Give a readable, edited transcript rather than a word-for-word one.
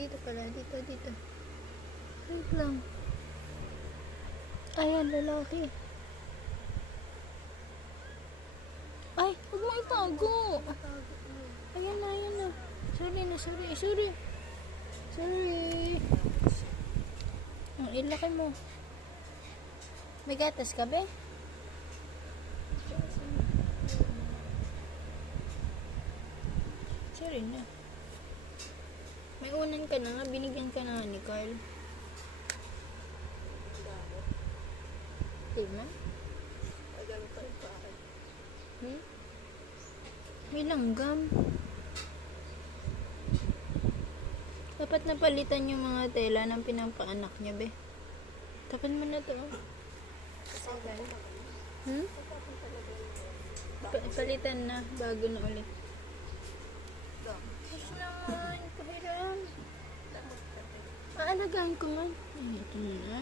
Dito pala, dito. Wait lang. Ayan, lalaki. Ay, huwag mo itago. Ayan na. Sorry. Ang ilaki mo. May gatas ka, be? Sorry na. May unan ka na nga, binigyan ka na ni Carl. Diba? May langgam. Dapat napalitan yung mga tela ng pinapaanak niya, be. Tapan mo na to. Palitan na, bago na ulit. Yes naman, pahiram. Aalagaan ko man. Ay, ito na.